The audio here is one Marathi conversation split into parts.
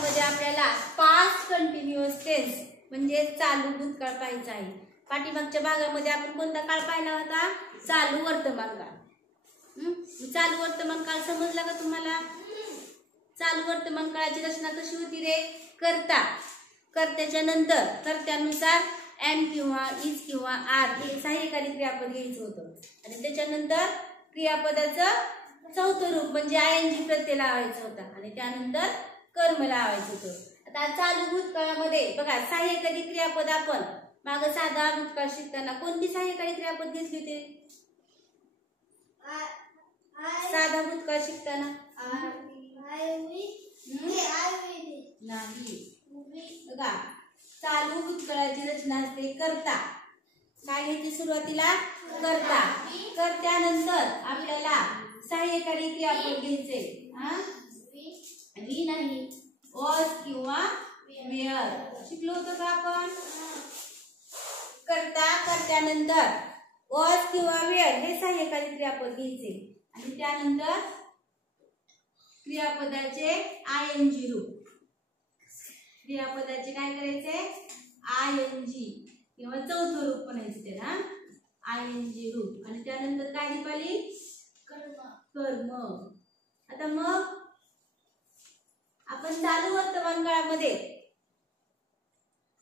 भागामध्ये आपल्याला पास्ट कंटिन्युअस टेन्स म्हणजे चालू भूतकाळ पाहायचा आहे। पाठीमागच्या भागामध्ये आपण कोणता काळ पाहिला होता? चालू वर्तमान काळ। चालू वर्तमान काळ समजला का तुम्हाला? चालू वर्तमान काळाची रचना कशी होती रे? कर्ता, कर्त्याच्या नंतर कर्त्यानुसार एम किंवा इज किंवा आर हे सहाय्यकारी क्रियापद घ्यायचं होतं आणि त्याच्यानंतर क्रियापदाचं चौथं रूप म्हणजे आयएनजी प्रत्यय लावायचं होता आणि त्यानंतर कर्म लावायचं होतं। आता चालू भूतकाळामध्ये बघा सहाय्यकारी क्रियापद आपण माग साधा भूतकाळ शिकताना कोणती सहाय्यकारी क्रियापद घेतली होती? साधा भूतकाळ शिकताना नाही बघा चालू भूतकाळाची रचना असते कर्ता। काय घ्यायची सुरुवातीला? कर्ता, कर्त्यानंतर आपल्याला सहाय्यकारी क्रियापद घ्यायचे वी नाही वॉज किंवा वेअर शिकलो होतो का आपण? कर्ता कर्त्यानंतर वॉज किंवा वेअर हे सहाय्यकारी क्रियापद घ्यायचे आणि त्यानंतर क्रियापदाचे आयएनजी रूप, क्रियापदाचे काय करायचे? आयएनजी किंवा चौथं रूप म्हणायचं त्याला आयएनजी रूप आणि त्यानंतर काय दीपाली? कर्म। आता मग आपण चालू वर्तमान काळामध्ये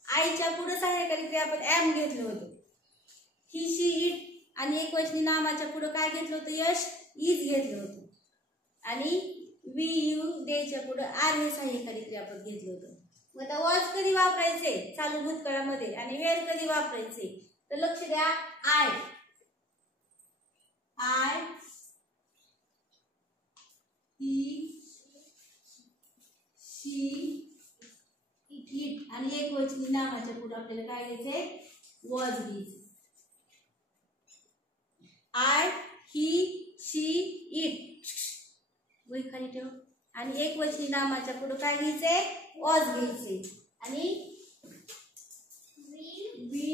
आईच्या पुढे सहाय्यकारी क्रियापद एम घेतलं होतं, ही शी इट आणि एकवचनी नामाच्या पुढे काय घेतलं होतं? यश इज घेतलं होतं आणि वी यू देच्या पुढे आर हे सहाय्यकारी क्रियापद घेतलं होतं। मग आता वॉज कधी वापरायचे चालू भूतकाळामध्ये आणि वेअर कधी वापरायचे? तर लक्ष द्या, आय ही शी इट आणि एकवचनी नामाच्या पुढे आपल्याला काय घ्यायचंय? वॉज घ्यायचं। आय ही शी इट वही खाली ठेव आणि एकवचनी नामाच्या पुढे काय घ्यायचंय? वॉज घ्यायचे आणि वी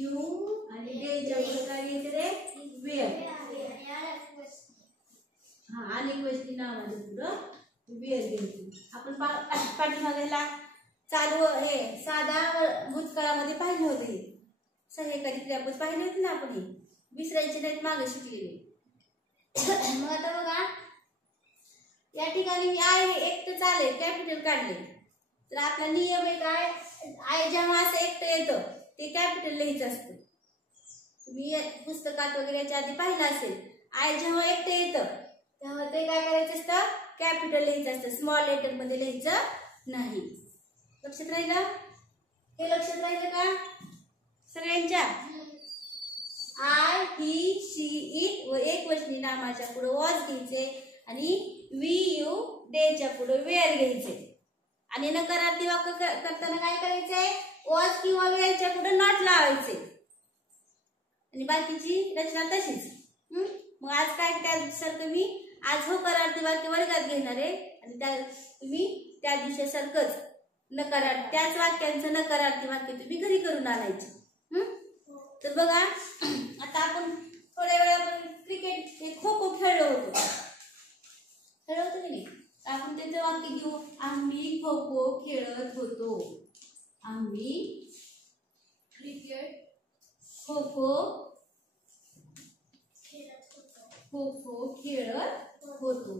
यू आणि देच्या पुढे काय घ्यायचे रे? वेअर। आणि एकवचनी नामाच्या पुढे वेअर घ्यायचे। आपण पाठीमागेला चालू हे साधा भूतकाळामध्ये पाहिले होते, सहाय्यकारी क्रियापद पाहिले होते ना आपण, विसरायचे नाहीत, मागे शिकलेले। मग आता बघा या ठिकाणी मी आय हे एकटं चालेल कॅपिटल काढले तर आपला नियम आहे काय? आय जेव्हा असं एकटं येतं ते कॅपिटल लिहायचं असतं। तुम्ही पुस्तकात वगैरे याच्या आधी पाहिलं असेल, आय जेव्हा एकटं येतं तेव्हा ते काय करायचं असतं? कॅपिटल लिहायचं असतं, स्मॉल लेटर मध्ये लिहायचं नाही। लक्षात राहिलं? हे लक्षात राहिलं का सगळ्यांच्या? आय ही शी इट व एकवचनी नामाच्या पुढे वॉज घ्यायचे आणि वी यू देच्या पुढे वेअर घ्यायचे आणि नकारार्थी वाक्य करताना काय करायचंय? वॉज किंवा वेअरच्या पुढे नॉट लावायचे आणि बाकीची रचना तशीच। मग आज काय त्यासारखं मी आज होकारार्थी वाक्य वर्गात घेणार आहे आणि तुम्ही त्या दिवसासारखंच त्याच वाक्यांचं नकारार्थी वाक्य तुम्ही घरी करून आणायचे। तर बघा आता आपण थोड्या वेळा क्रिकेट हे खो खो खेळलो होतो की नाही? आपण त्याचं वाक्य घेऊ, आम्ही खो खो खेळत होतो। आम्ही क्रिकेट खो खो खेळत होतो।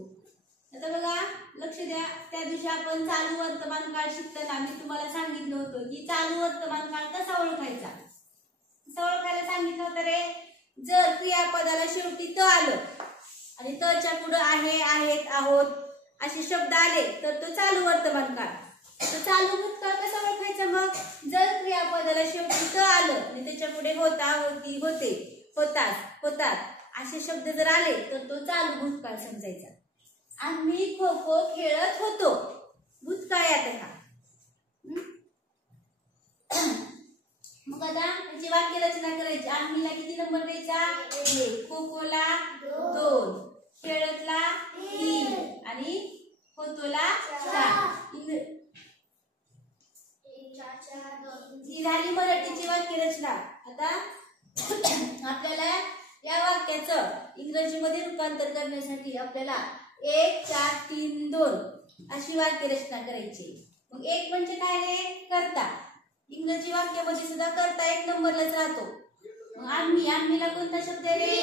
आता बघा लक्ष द्या, त्या दिवशी आपण चालू वर्तमान काळ शिकताना मी तुम्हाला सांगितलं होतं की चालू वर्तमान काळ कसा ओळखायचा? कसा ओळखायला सांगितलं होतं रे? जर क्रियापदाला शेवटी त आलं आणि तच्या पुढे आहे, आहेत, आहोत असे शब्द आले तर तो चालू वर्तमान काळ। तर चालू भूतकाळ कसा ओळखायचा? मग जर क्रियापदाला शेवटी त आलं आणि त्याच्या पुढे होता, होती, होते, होतात, होतात असे शब्द जर आले तर तो चालू भूतकाळ समजायचा। आम्ही खो खो खेळत होतो भूतकाळ यात हा। मग आता त्याची वाक्य रचना करायची। आम्हीला किती नंबर द्यायचा? 1, खो खोला 2, खेळतला 3 आणि होतोला 4। ही झाली मराठीची वाक्य रचना। आता आपल्याला या वाक्याचं इंग्रजीमध्ये रूपांतर करण्यासाठी आपल्याला 1, 4, 3, 2 अशी वाक्यरचना करायची. मग एक म्हणजे काय रे, करता. इंग्रजी वाक्यामध्ये सुद्धा करता एक नंबरलाच राहतो. मग आम्ही, आम्हीला कोणता शब्द आहे रे,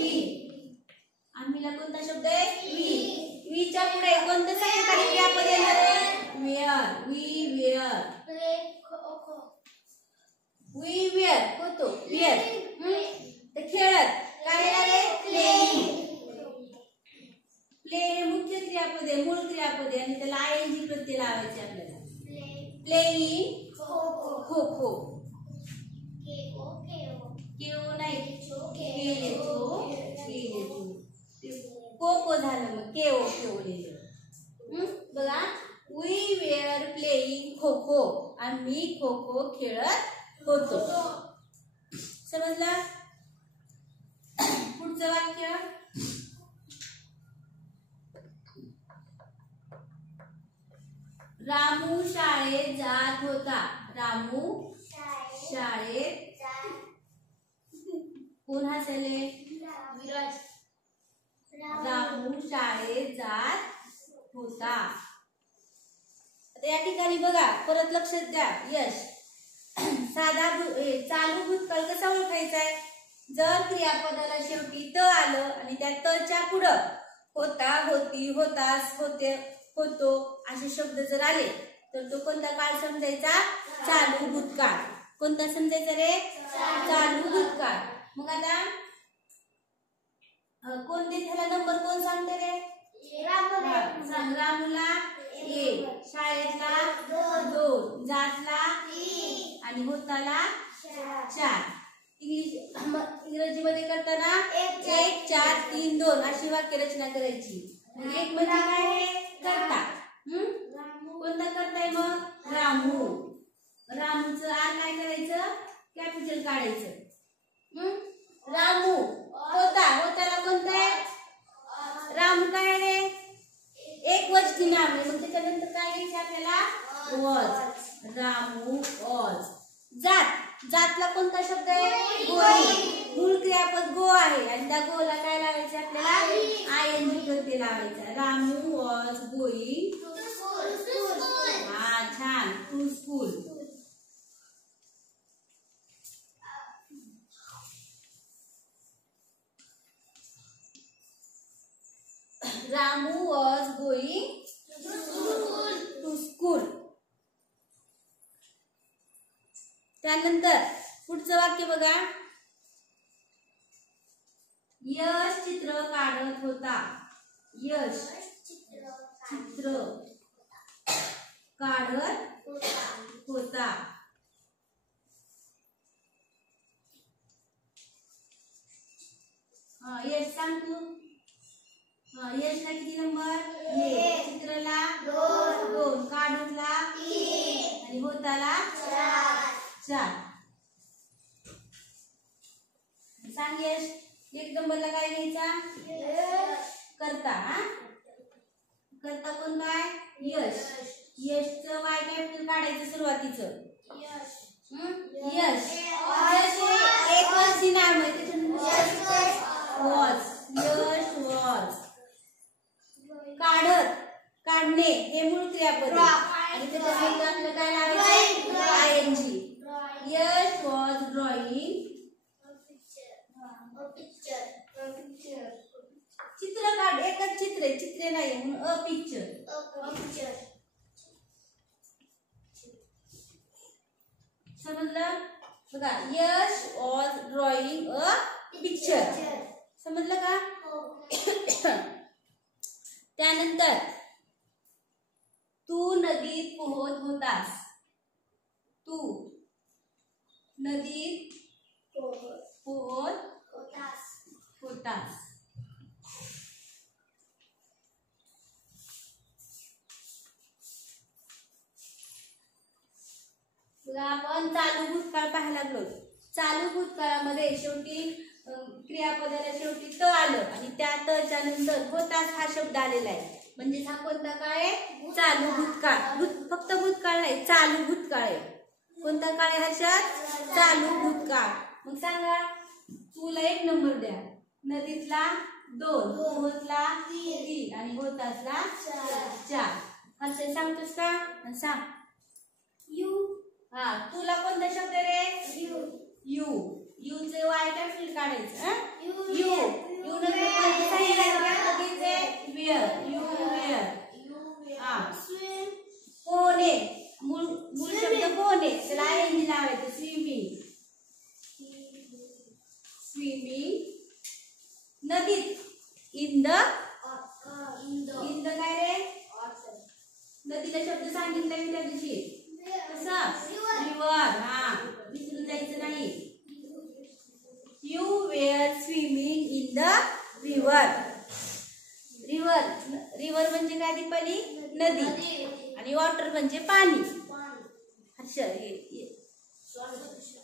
वी. आम्हीला कोणता शब्द आहे, वी. वीच्या पुढे कोणतं सहाय्यकारी क्रियापद येणार आहे, were. We were. We were होतो, वेअर. तर खेळत काय येणार आहे, प्लेइंग. प्ले हे मुख्य क्रियापद आहे, मूळ क्रियापद आहे आणि त्याला आयएनजी प्रत्यय लावायचे आपल्याला. प्लेइंग खो खो. केओ नाही, केलेचो. खो झालं, मग केओ केवलेलं. बघा, we were playing kho kho. आम्ही खो खो खेळत होतो. समजलं. पुढचं वाक्य, रामू शाळेत जात होता. रामू शाळेत, कोण हसले, रामू शाळेत जात होता. या ठिकाणी बघा, परत लक्षात द्या. यश साधा चालू भूतकाळ कसा ओळखायचा आहे, जर क्रियापदाला शेवटी त आलं आणि त्या तच्या पुढं होता, होती, होतास, होते, होतो असे शब्द जर आले तर तो कोणता काळ समजायचा, चालू भूतकाळ. कोणता समजायचा रे, चालू भूतकाळ. मग आता कोणते, त्याला नंबर कोण सांगते रे, सांग. रामूला 1, शाळेतला 2, जातला आणि होताला 4. इंग्रजी मध्ये करताना 1, 4, 3, 2 अशी वाक्यरचना करायची. एक म्हणजे काय रे, करता. कोणता करताय मग, रामू. रामूचं आर काय करायचं, कॅपिटल काढायचं. रामू होता, होताला कोणतं आहे, रामू काय रे, एक वचनी नाम आहे. मग त्याच्यानंतर काय घ्यायचं आपल्याला, वॉज. रामू वॉज. जात, जातला कोणता शब्द आहे, गोई. मूळ क्रियापद गो आहे आणि त्या गोला काय लावायचं आपल्याला, आयएनजी प्रत्यय लावायचा. रामू वॉज गोईंग, हा छान, to school. Ramu was going to school. त्यानंतर पुढचं वाक्य बघा, यश चित्र काढत होता. यश चित्र काढत होता. यश सांग तू. यशला किती नंबर, चित्रला 2, काढतला 3 आणि होताला 4. सांग यश. 1 नंबरला काय घ्यायचा, करता. करता कोण काय, यश. यशचं वाय कॅपिटल काढायचं सुरुवातीचं. यश, यश एक वचनी नाम आहे त्याच्यानंतर वॉज. Yash was. काढत, काढणे हे मूळ क्रियापद आणि त्याच्यानंतर आपल्याला काय लावायचं, आयएनजी. यश वॉज ड्रॉइंग चित्र काढ. एकच चित्र आहे, चित्रे नाही म्हणून अ पिक्चर. समजलं. बघा, यश वॉज ड्रॉइंग अ पिक्चर. समजलं का. त्यानंतर तू नदीत पोहत होतास. तू नदीत पोहत होतास. आपण चालू भूतकाळ पाहायला लागलो. चालू भूतकाळामध्ये शेवटी क्रियापदाला शेवटी त आलं आणि त्या तच्या नंतर होतास हा शब्द आलेला आहे. म्हणजे हा कोणता काळ आहे, चालू भूतकाळ. फक्त भूतकाळ नाही, चालू भूतकाळ आहे. कोणता काळ आहे हर्षद, चालू भूतकाळ. मग सांगा, तुला 1 नंबर द्या. नदीतला 2, पोहतला 3 आणि होतासला 4. हर्षल सांगतोस का? सांग. यू. हा, तुला कोणता शब्द रे? यू. यू. यू चे वाय कॅपिटल काढायचं. यू. यू नंतर सांगितलं वेअर. You wear. हा, पोहणे. मूळ शब्द पोहणे, त्याला आयएनजी लावायचं. स्विमिंग. स्विमिंग. नदीत. इन द काय रे? नदीला शब्द सांगितला मी त्या दिवशी. कसं? रिव्हर. हा, विसरून जायचं नाही. You were swimming in the river. River म्हणजे काय दीपाली? नदी. आणि वॉटर म्हणजे पाणी.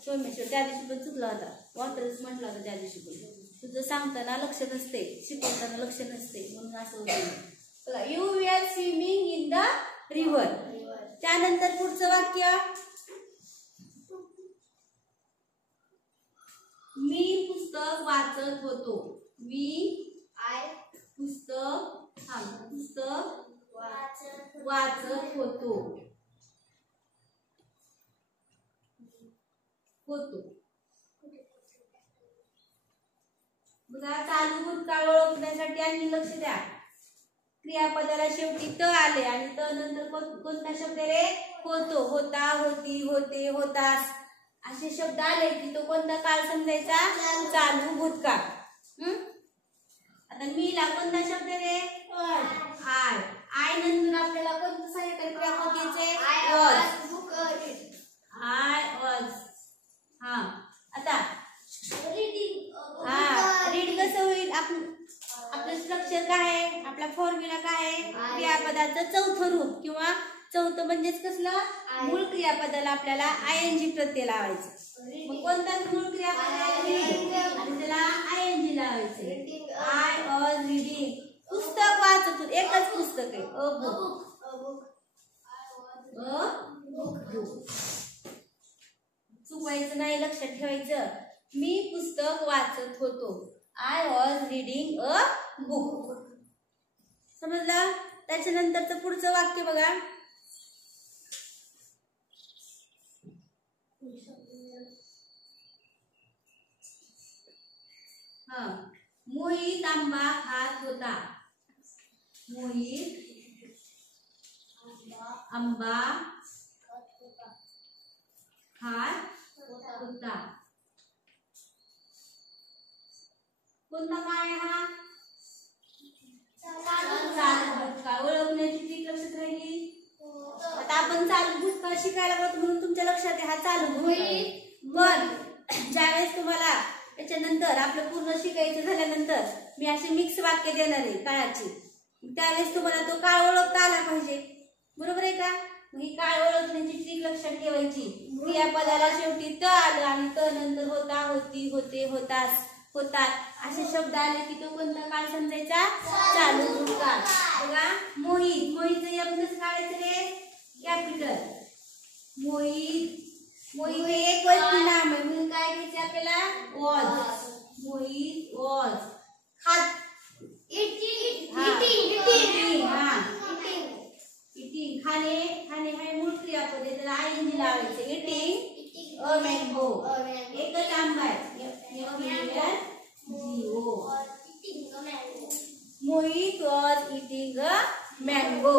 सोमेश्वर त्या दिवशी पण चुकला होता. वॉटरच म्हटलं होता त्या दिवशी पण. तुझं सांगताना लक्ष नसते, शिकवताना लक्ष नसते, म्हणून असं होतं. You were swimming in the river. त्यानंतर पुढचं वाक्य. मी पुस्तक वाचत होतो. पुस्तक वाचत होतो. बघा, चालू भूतकाळ ओळखण्यासाठी आणि लक्ष द्या. क्रियापदाला शेवटी त आले आणि त नंतर कोणता शब्द रे? होतो, होता, होती, होते, होतास असे शब्द आले की तो कोणता काळ समजायचा? चालू भूतकाळ. आता मीला कोणता शब्द रे? आय. आय नंतर आपल्याला कोणतं सहाय्यकारी क्रियापद घ्यायचे? I was. हा, आता रीड कसं होईल? आपलं स्ट्रक्चर काय आहे? आपला फॉर्म्युला काय आहे? क्रियापदाचं चौथं रूप किंवा चौथं म्हणजेच कसलं? मूळ क्रियापदाला आपल्याला आयएनजी प्रत्यय लावायचं. मग कोणता मूळ क्रियापद आहे? आणि त्याला आयएनजी लावायचे. I was reading. पुस्तक वाचत होतो. एकच पुस्तक आहे. A book. चुकवायचं नाही, लक्षात ठेवायचं. मी पुस्तक वाचत होतो. I was reading a book. समजलं? त्याच्यानंतरचं पुढचं वाक्य बघा. हा, मोहित आंबा खात होता. मोहित आंबा खात होता. कोणता काय हा? चालू भूतकाळ. ओळखण्याची ट्रिक लक्षात राहिली. आता आपण चालू भूतकाळ शिकायला लागलो म्हणून तुमच्या लक्षात आहे हा चालू भूतकाळ. पण ज्यावेळेस तुम्हाला त्याच्यानंतर आपलं पूर्ण शिकायचं झाल्यानंतर मी अशी मिक्स वाक्य देणार आहे काळाची. त्यावेळेस तुम्हाला तो काळ ओळखता आला पाहिजे. बरोबर आहे का? ही काळ ओळखण्याची ट्रिक लक्षात ठेवायची. क्रियापदाला शेवटी त आलं आणि त नंतर होता, होती, होते, होतास, होतात असे शब्द आले की तो कोणता काळ समजायचा? चालू भूतकाळ. बघा, मोहित. मोहितचं आपण कसं काढायचं रे? कॅपिटल. मोहित. मोहित हे एक वस्तू नाम आहे म्हणून काय घ्यायचं आपल्याला? वॉज. मोहित वॉज खात. इटिंग. खाणे. खाणे हे मूळ क्रियापद आहे, त्याला आयएनजी लावायचं. Eating a mango. एकच आंबा आहे. Mohit was eating a mango.